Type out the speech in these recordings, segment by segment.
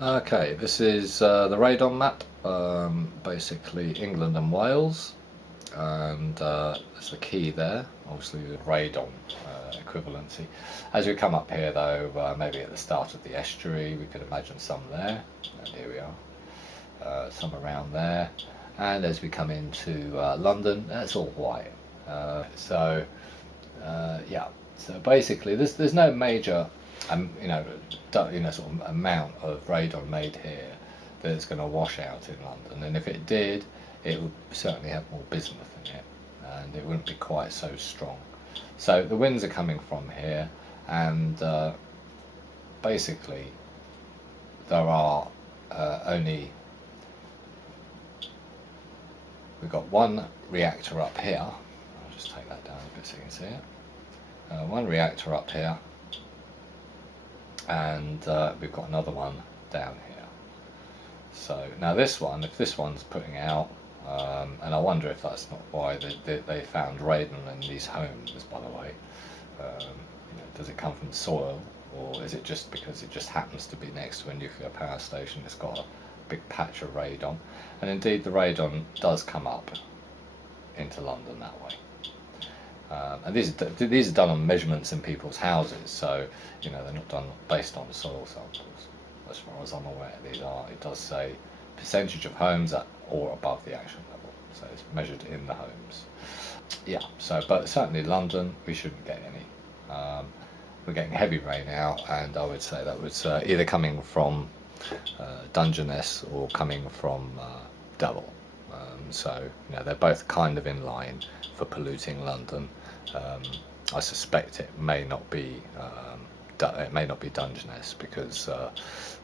Okay, this is the radon map, basically England and Wales, and there's the key there, obviously the radon equivalency. As we come up here though, maybe at the start of the estuary, we could imagine some there, and here we are, some around there, and as we come into London, it's all white. Yeah, so basically there's no major sort of amount of radon made here that's going to wash out in London, and if it did, it would certainly have more bismuth in it, and it wouldn't be quite so strong. So the winds are coming from here, and basically there are we've got one reactor up here. I'll just take that down a bit so you can see it. One reactor up here, and we've got another one down here. So now this one, if this one's putting out, and I wonder if that's not why they found radon in these homes, by the way. Does it come from the soil, or is it just because it just happens to be next to a nuclear power station? It's got a big patch of radon, and indeed the radon does come up into London that way. And these are done on measurements in people's houses, so they're not done based on soil samples. As far as I'm aware, these are. It does say percentage of homes at or above the action level, so it's measured in the homes. Yeah. So, but certainly London, we shouldn't get any. We're getting heavy rain out, and I would say that was either coming from Dungeness or coming from Devil. So they're both kind of in line for polluting London. I suspect it may not be Dungeness because,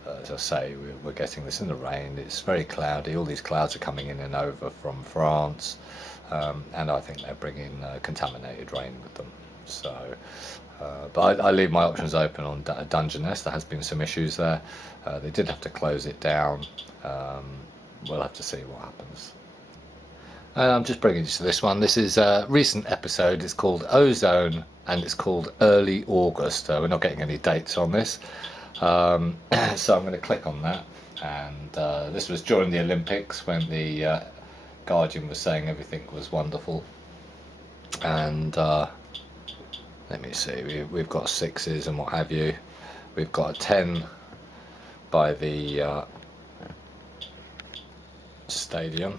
as I say, we're getting this in the rain. It's very cloudy. All these clouds are coming in and over from France, and I think they're bringing contaminated rain with them. So, but I leave my options open on Dungeness. There has been some issues there. They did have to close it down. We'll have to see what happens. I'm just bringing you to this one. This is a recent episode. It's called Ozone, and it's called Early August. We're not getting any dates on this, so I'm going to click on that. And this was during the Olympics when the Guardian was saying everything was wonderful. And let me see. We've got 6s and what have you. We've got a 10 by the stadium.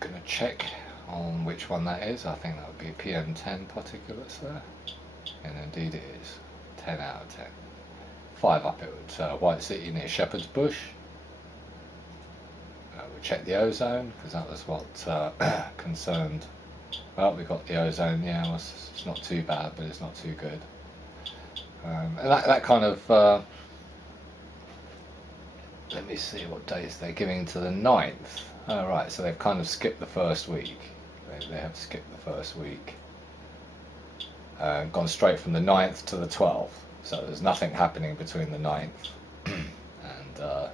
Going to check on which one that is. I think that would be PM10 particulates there, and indeed it is 10 out of 10. 5 up it would White City near Shepherd's Bush. We'll check the ozone because that was what concerned. Well, we got the ozone. Yeah, well, it's not too bad, but it's not too good. And that kind of let me see what dates they're giving to the 9th. Oh, right, so they've kind of skipped the first week. They have skipped the first week. Gone straight from the 9th to the 12th. So there's nothing happening between the 9th and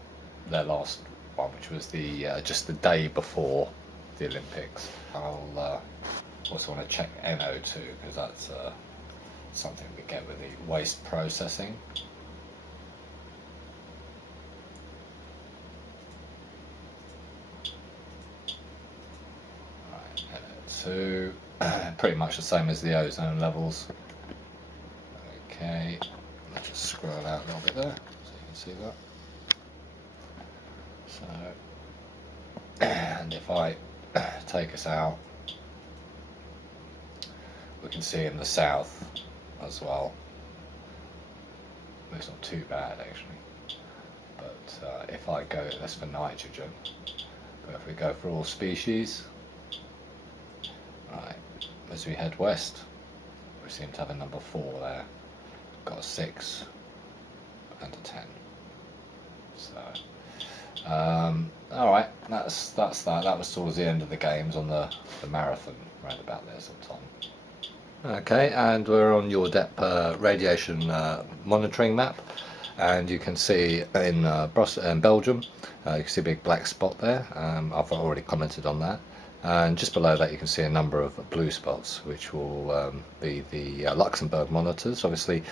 their last one, which was just the day before the Olympics. I'll also want to check NO2 because that's something we get with the waste processing. So pretty much the same as the ozone levels. Okay, let's just scroll out a little bit there so you can see that. So, and if I take us out, we can see in the south as well. It's not too bad actually, but if I go, that's for nitrogen, but if we go for all species, right, as we head west, we seem to have a number 4 there. Got a 6 and a 10. So, all right, that's that. That was towards the end of the games on the marathon, round about there sometime. Okay, and we're on your depth radiation monitoring map, and you can see in Belgium, you can see a big black spot there. I've already commented on that. And just below that you can see a number of blue spots, which will be the Luxembourg monitors. Obviously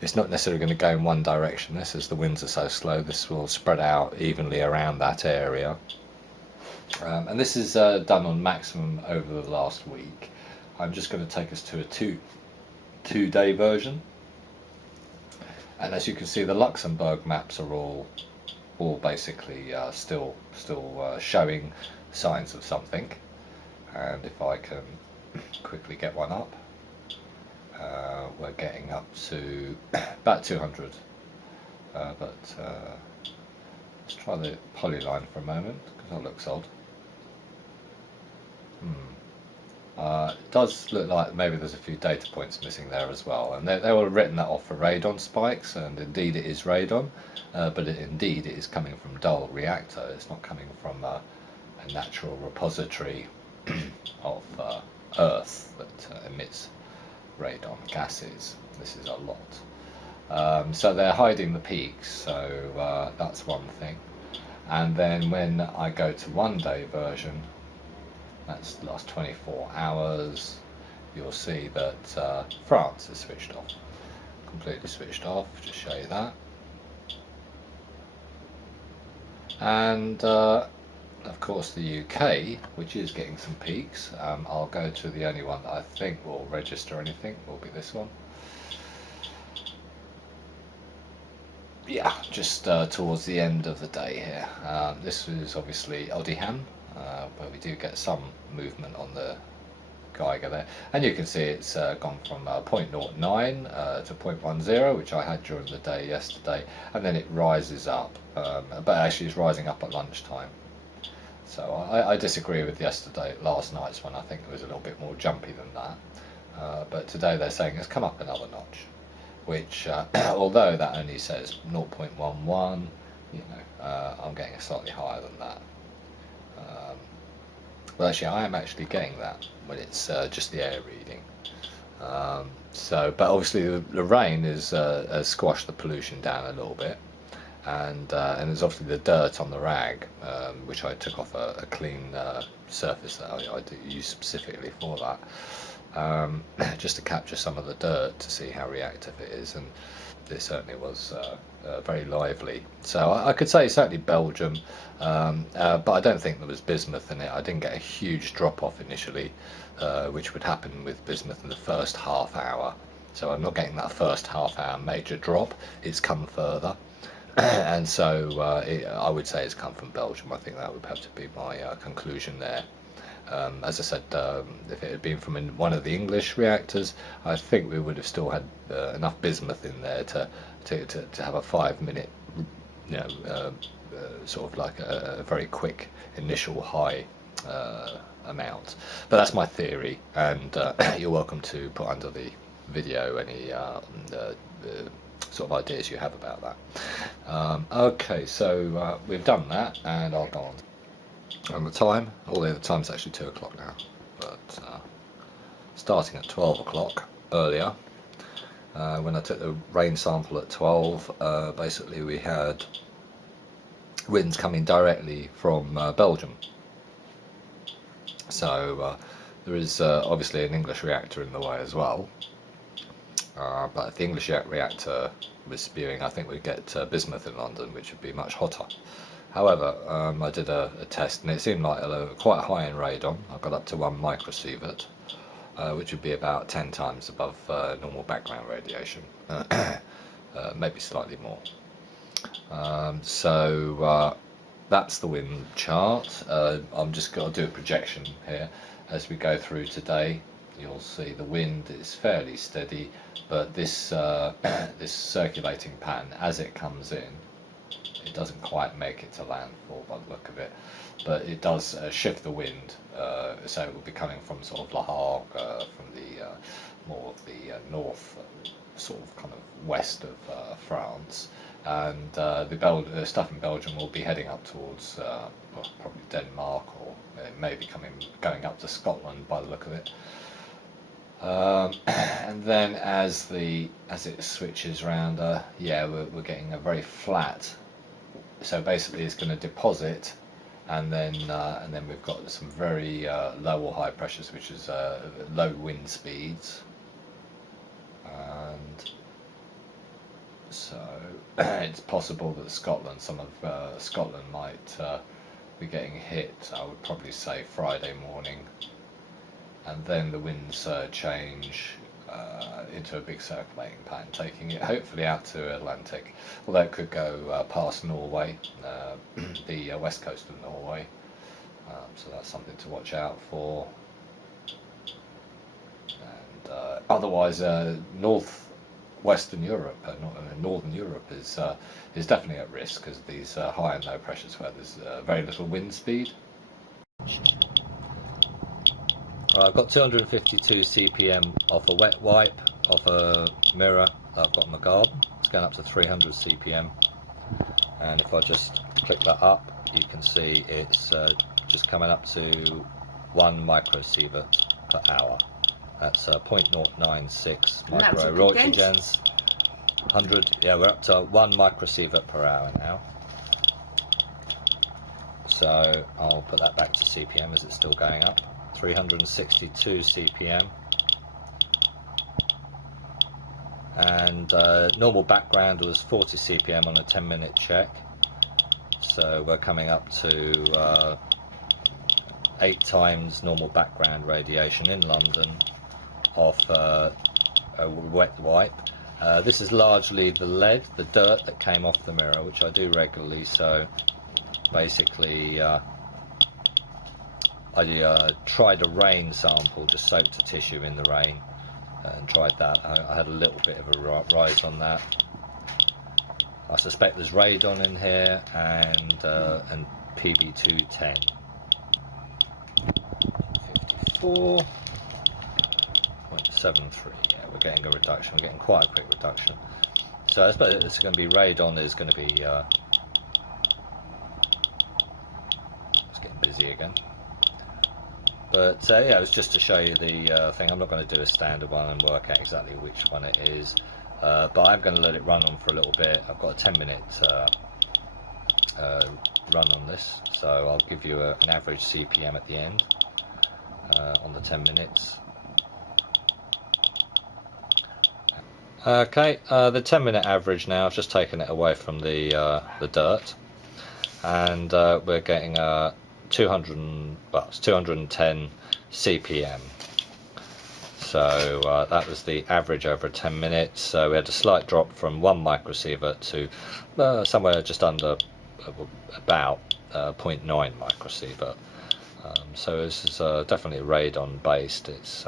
it's not necessarily going to go in one direction. This, as the winds are so slow, this will spread out evenly around that area. And this is done on maximum over the last week. I'm just going to take us to a two-day version. And as you can see, the Luxembourg maps are all basically still showing signs of something. And if I can quickly get one up, we're getting up to about 200. But let's try the polyline for a moment, because that looks odd. It does look like maybe there's a few data points missing there as well, and they were written that off for radon spikes, and indeed it is radon, but indeed it is coming from Dole reactor. It's not coming from a natural repository of Earth that emits radon gases. This is a lot. So they're hiding the peaks, so that's one thing. And then when I go to one-day version, that's the last 24 hours, you'll see that France is switched off, completely switched off, just show you that. And of course the UK, which is getting some peaks. I'll go to the only one that I think will register anything, will be this one. Yeah, just towards the end of the day here. This is obviously Odiham, but we do get some movement on the Geiger there, and you can see it's gone from 0.09 to 0.10, which I had during the day yesterday, and then it rises up, but actually it's rising up at lunchtime. So I disagree with last night's one. I think it was a little bit more jumpy than that, but today they're saying it's come up another notch, which although that only says 0.11, you know, I'm getting slightly higher than that. Well, actually, I am actually getting that when it's just the air reading. But obviously the rain has squashed the pollution down a little bit, and there's obviously the dirt on the rag, which I took off a clean surface that I use specifically for that, just to capture some of the dirt to see how reactive it is, and it certainly was very lively. So I could say certainly Belgium, but I don't think there was bismuth in it. I didn't get a huge drop off initially, which would happen with bismuth in the first half hour. So I'm not getting that first half hour major drop. It's come further. And so I would say it's come from Belgium. I think that would have to be my conclusion there. As I said, if it had been from one of the English reactors, I think we would have still had enough bismuth in there to have a 5-minute, you know, sort of like a very quick initial high amount. But that's my theory, and you're welcome to put under the video any sort of ideas you have about that. Okay, so we've done that, and I'll go on. And the time, although the time's actually 2 o'clock now, but starting at 12 o'clock earlier, when I took the rain sample at 12, basically we had winds coming directly from Belgium. So there is obviously an English reactor in the way as well, but if the English reactor was spewing, I think we'd get bismuth in London, which would be much hotter. However, I did a test, and it seemed like quite high in radon. I got up to 1 microsievert, which would be about 10 times above normal background radiation, maybe slightly more. So that's the wind chart. I'm just going to do a projection here as we go through today. You'll see the wind is fairly steady, but this this circulating pattern, as it comes in, it doesn't quite make it to landfall by the look of it, but it does shift the wind, so it will be coming from sort of La Hague, from the more of the north, sort of kind of west of France, and the stuff in Belgium will be heading up towards well, probably Denmark, or it may be going up to Scotland by the look of it. And then as it switches around, yeah, we're getting a very flat. So basically, it's going to deposit and then we've got some very low or high pressures, which is low wind speeds, and so it's possible that some of Scotland might be getting hit. I would probably say Friday morning, and then the winds change into a big circulating pattern, taking it hopefully out to Atlantic, although it could go past Norway, the west coast of Norway, so that's something to watch out for. And otherwise, Western Europe, Northern Europe is definitely at risk, because these high and low pressures where there's very little wind speed. Right, I've got 252 CPM off a wet wipe, off a mirror that I've got in my garden. It's going up to 300 CPM, and if I just click that up, you can see it's just coming up to 1 microsievert per hour. That's 0.096 micro-roentgens. 100, yeah, we're up to 1 microsievert per hour now. So I'll put that back to CPM as it's still going up. 362 CPM, and normal background was 40 CPM on a 10-minute check, so we're coming up to 8 times normal background radiation in London off a wet wipe. This is largely the lead, the dirt that came off the mirror, which I do regularly. So basically I tried a rain sample, just soaked a tissue in the rain and tried that. I had a little bit of a rise on that. I suspect there's radon in here and PB210. 54.73. Yeah, we're getting a reduction. We're getting quite a quick reduction. So I suppose it's going to be radon is going to be it's getting busy again. But yeah, it was just to show you the thing. I'm not going to do a standard one and work out exactly which one it is, but I'm going to let it run on for a little bit. I've got a 10-minute run on this, so I'll give you an average CPM at the end on the 10 minutes. Okay, the 10-minute average now, I've just taken it away from the dirt, and we're getting 210 CPM. So that was the average over 10 minutes. So we had a slight drop from 1 microsievert to somewhere just under about 0.9 microsievert. So this is definitely radon based. It's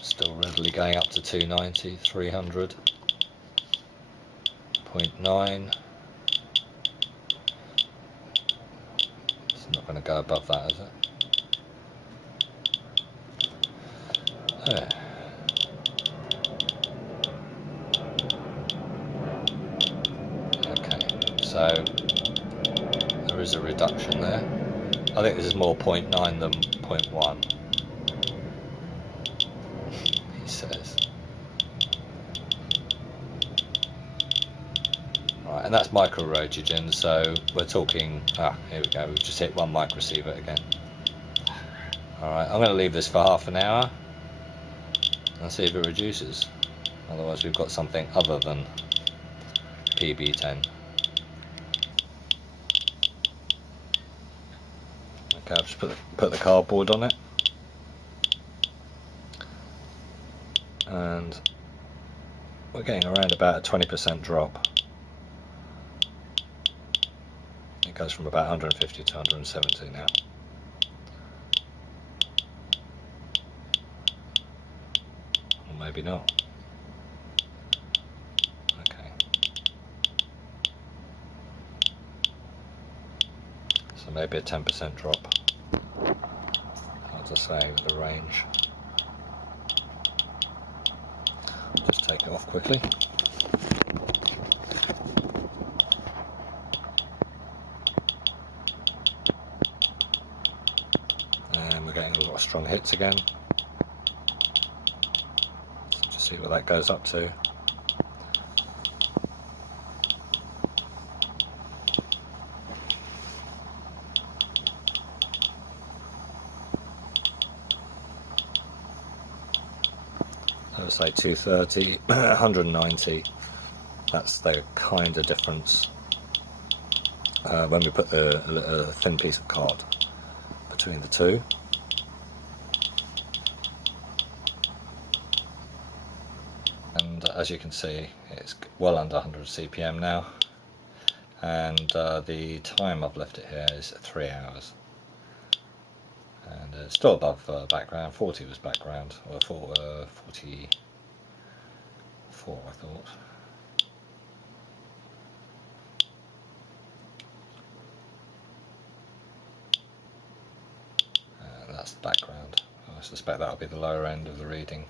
still readily going up to 290, 300, 0.9. It's not going to go above that, is it? There. Okay, so there is a reduction there. I think this is more 0.9 than 0.1. Says. Right, and that's micro-roentgen, so we're talking, here we go, we've just hit 1 microsievert again. Alright, I'm going to leave this for half an hour and see if it reduces. Otherwise we've got something other than PB10. Okay, I'll just put the cardboard on it. And we're getting around about a 20% drop. It goes from about 150 to 170 now. Or maybe not. Okay. So maybe a 10% drop. I'll just say with the range. Just take it off quickly. strong hits again. Just see what that goes up to. Let's say 230, 190. That's the kind of difference when we put a thin piece of card between the two. And as you can see, it's well under 100 CPM now, and the time I've left it here is 3 hours. And it's still above background. 40 was background, or 44 I thought. And that's the background. I suspect that'll be the lower end of the reading.